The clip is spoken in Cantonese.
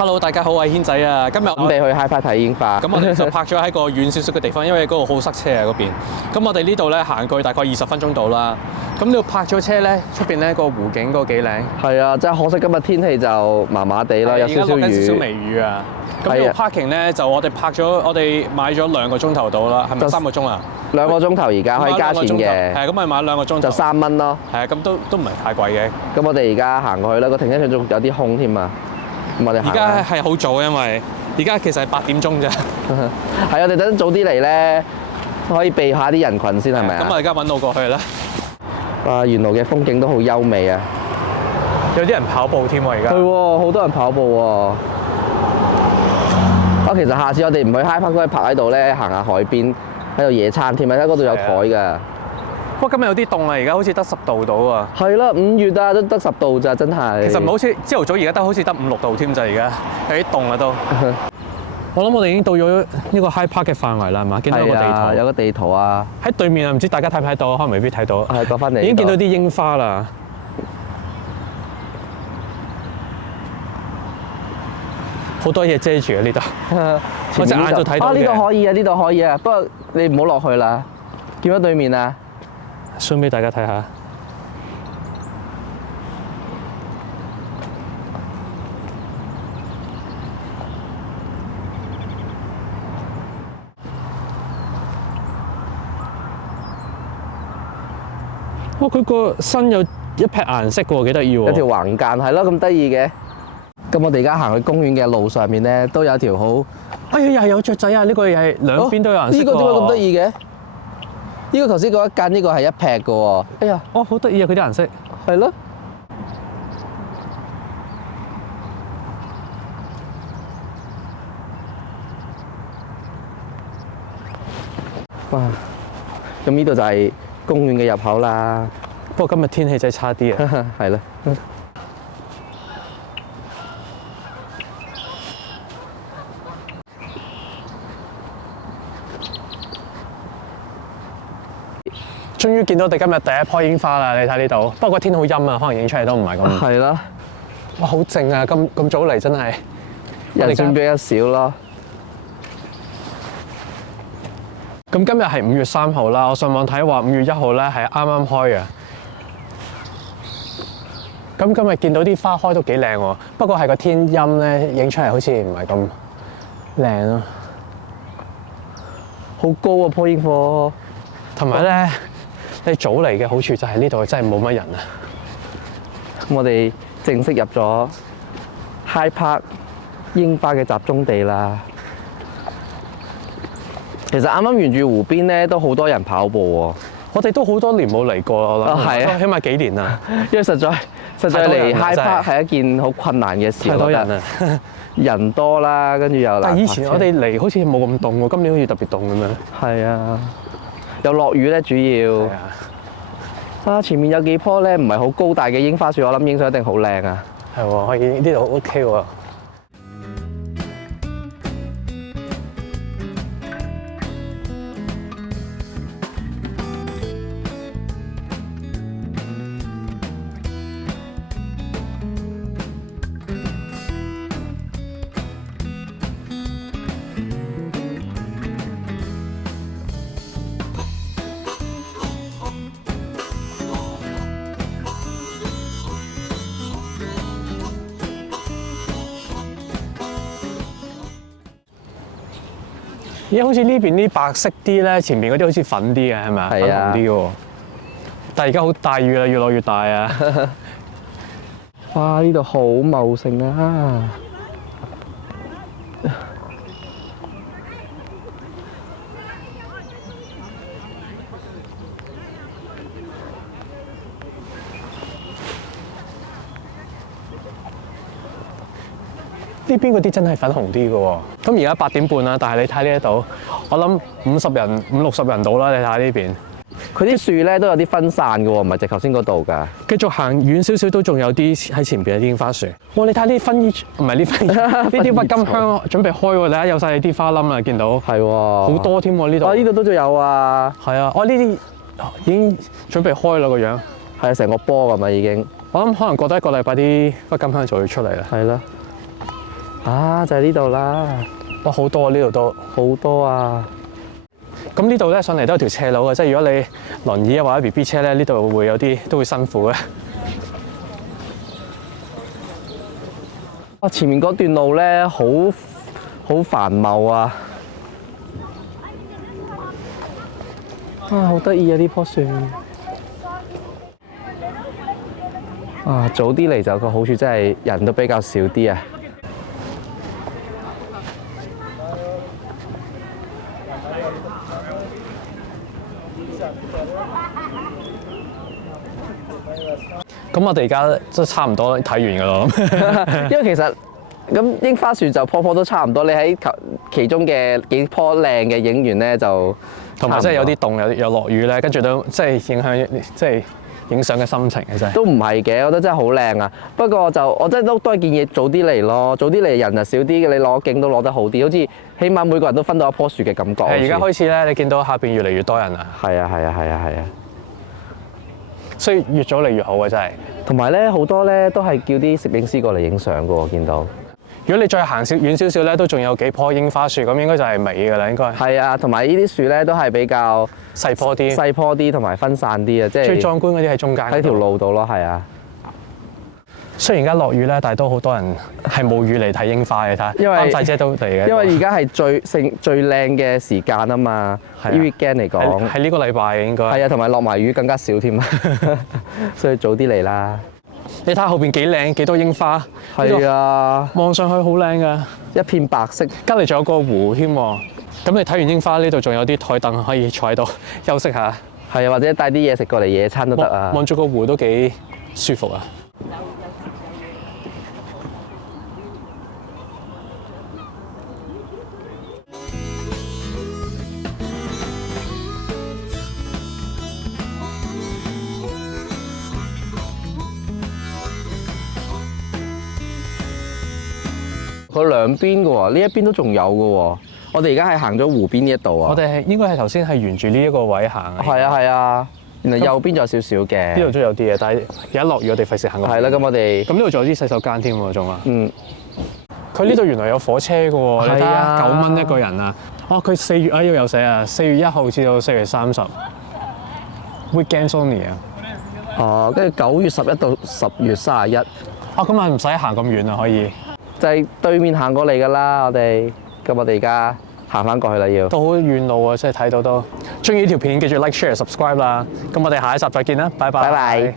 Hello， 大家好，我係軒仔啊！今日我哋去 High Park 睇煙花，咁我哋就泊咗喺個遠少少嘅地方，因為嗰度好塞車啊嗰邊。咁我哋呢度咧行過去大概20分鐘到啦。咁呢度泊咗車咧，出邊咧個湖景嗰個幾靚。係啊，真係可惜今日天氣就麻麻地啦，有少少雨。而家落緊少少微雨啊。咁呢度 parking 咧就我哋買咗2個鐘頭到啦，係咪3個鐘啊？2個鐘頭而家可以加錢嘅。係咁咪買2個鐘頭。就3蚊咯。係啊，咁都唔係太貴嘅。咁我哋而家行過去啦，個停車場仲有啲空添啊。咁我哋而家係好早，因為而家其實係8點鐘啫。係我哋等早啲嚟咧，可以避下啲人群先係咪啊？咁我而家揾路過去啦。啊，沿路嘅風景都好優美啊！有啲人跑步添喎，而家。係喎，好多人跑步喎。其實下次我哋唔去 High Park 都可以泊喺度咧，行下海邊，喺度野餐添啊！嗰度有台㗎。不過今日有啲凍啊，而家好似得10度到啊。係啦，5月啊，都得10度咋，真係。其實唔好似朝頭早而家好似得5、6度添咋，而家有啲凍啊都。我諗我哋已經到咗呢個 High Park 嘅範圍啦，係嘛？見到個地圖，有個地圖啊。喺對面啊，唔知大家睇唔睇到？可能未必睇到。係，過翻嚟。已經見到啲櫻花啦。好多嘢遮住啊！呢度，我隻眼就睇到嘅。呢度可以啊，呢度可以啊，不過你唔好落去啦。見到對面啊，show 俾大家睇下。哇！佢個身有一撇顏色嘅喎，幾得意喎。有條橫間係咯，咁得意嘅。咁我哋而家行去公園嘅路上面咧，都有條好，哎呀，又係有雀仔啊！呢個又係兩邊都有顏色喎。呢個點解咁得意嘅？呢個頭先嗰一間，呢個係一撇嘅喎。哎呀，哦，好得意啊！佢啲顏色係咯。哇！咁呢度就係公園嘅入口啦。不過今日天氣真係差啲啊。係啦。終於見到我哋今日第一棵櫻花啦！你睇呢度，不過天好陰啊，可能影出嚟都唔係咁。係啦。哇，好靜啊！咁早嚟真係人算比較少咯。咁今日係5月3號啦，我上網睇話5月1號咧係啱啱開嘅。咁今日見到啲花開都幾靚喎，不過係個天陰咧，影出嚟好似唔係咁靚咯。好高啊！棵櫻花，同埋咧，你早嚟嘅好處就係呢度真係冇乜人啊。咁我哋正式入咗 High Park 櫻花嘅集中地啦。其實啱啱沿住湖邊咧，都好多人跑步喎。我哋都好多年冇嚟過啦，我諗。係啊，起碼幾年啦。因為實在嚟 High Park 係一件好困難嘅事。太多人啊！人多啦，跟住又難。但係以前我哋嚟好似冇咁凍喎，今年好似特別凍咁樣。係啊，又落雨咧，主要。啊，前面有幾棵咧唔係好高大嘅櫻花樹，我諗影相一定好靚啊。係喎，可以呢度 OK 喎。而家好似呢邊啲白色啲咧，前面嗰啲好似粉啲嘅，係咪啊？粉紅啲嘅喎。但係而家好大雨啦，越落越大啊！哇！呢度好茂盛啊！呢邊嗰啲真係粉紅啲嘅喎。咁而家8點半啦，但係你睇呢一度，我諗50人、50-60人到啦。你睇下呢邊，佢啲樹咧都有啲分散嘅喎，唔係直頭先嗰度㗎。繼續行遠少少都仲有啲喺前邊嘅櫻花樹。哇！你睇呢啲薰衣，唔係呢薰衣，呢啲鬱金香準備開喎。你睇有晒啲花冧啊，見到。係喎。好多添喎呢度。啊！呢度都仲有啊。係啊，呢啲已經準備開啦個樣。係啊，成個波咁啊已經。我諗可能過多1個禮拜啲鬱金香就會出嚟啦。係啦。啊，就係呢度啦，哇，好多啊！呢度都好多啊！咁呢度咧上嚟都有條斜路嘅，即係如果你輪椅啊或者 BB 車咧，呢度會有啲都會辛苦嘅。哇！前面嗰段路咧好繁茂啊！啊，好得意啊！呢棵樹啊，早啲嚟就個好處真係人都比較少啲啊！咁我哋而家都差唔多睇完㗎咯。因為其實咁櫻花樹就棵棵都差唔多，你喺其中嘅幾棵靚嘅影完咧就同埋即係有啲凍有落雨咧，跟住都即係影響即係影相嘅心情嘅啫。都唔係嘅，我覺得真係好靚啊！不過就我真係都係建議早啲嚟咯，早啲嚟人就少啲嘅，你攞景都攞得好啲，好似起碼每個人都分到一棵樹嘅感覺。而家開始咧，你見到下邊越嚟越多人啦。係啊係啊係啊係啊！所以越早嚟越好啊，真係。同埋咧好多咧都係叫啲攝影師過嚟影相嘅喎，見到。如果你再行遠少少咧，都仲有幾棵櫻花樹，咁應該就係尾㗎啦，應該。係啊，同埋呢啲樹咧都係比較細棵啲，細棵啲同埋分散啲啊，即係最壯觀嗰啲喺中間喺條路度咯，係啊。雖然而家落雨咧，但係都好多人係冇雨嚟睇櫻花嘅，睇因為擔晒遮都嚟嘅。因為而家係最靚嘅時間啊嘛，呢 weekend 嚟講係呢個禮拜嘅應該。係啊，同埋落埋雨更加少添啊，所以早啲嚟啦。你睇下後邊幾靚，幾多櫻花。係啊，望上去好靚㗎，一片白色。隔離仲有個湖添喎。咁你睇完櫻花呢度仲有啲台凳可以坐喺度休息下。係啊，或者帶啲嘢食過嚟野餐都得啊。望住個湖都幾舒服啊！佢兩邊嘅喎，呢一邊都仲有嘅喎。我哋而家係行咗湖邊呢一度啊。我哋應該係頭先係沿住呢一個位行啊。係啊係啊，原來右邊仲有少少嘅。呢度都有啲嘢，但係而家落雨，我哋費事行過。係啦，咁我哋咁呢度仲有啲洗手間添喎，仲啊。嗯。佢呢度原來有火車嘅喎，你睇下係啊9蚊一個人啊！哦，佢4月啊，呢度有寫啊，4月1號至到4月30 ，weekends only 啊。哦，跟住9月11到10月31。哦，咁啊唔使行咁遠啊，可以。就係對面行過嚟㗎啦，我哋。咁我哋而家行翻過去啦，要。都好遠路啊，真係睇到都。中意呢條片記住 like、share、subscribe 啦。咁我哋下一集再見啦，拜拜。拜拜。